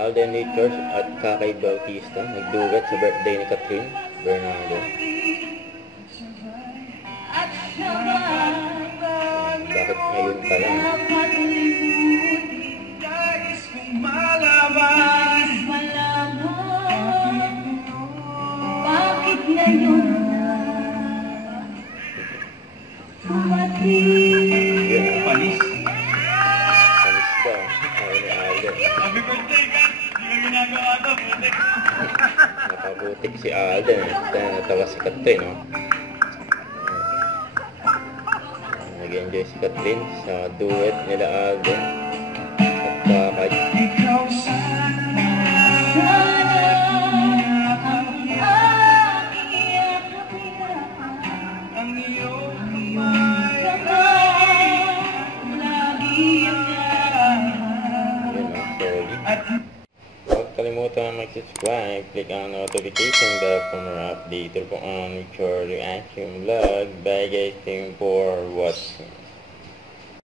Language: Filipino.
Alden Richards at Kakay Bautista nagduet sa birthday ni Catherine Bernardo. Bakit ngayon pa lang? Bakit ngayon Yun ah. Panis. Panis daw. Ayaw ni Alden. Happy birthday, Kat! Hindi na ginagawa ito, putik. Nakabutik si Alden. Natawa si Catherine, no? Nag-enjoy si Catherine sa duet nila Alden at Kakay. Ikaw sana ang iyong kamay Yun ah, solid. Huwag kalimutan mag-subscribe, click ang notification bell for more update po on your reaction vlog. Bye guys, thank you for watching.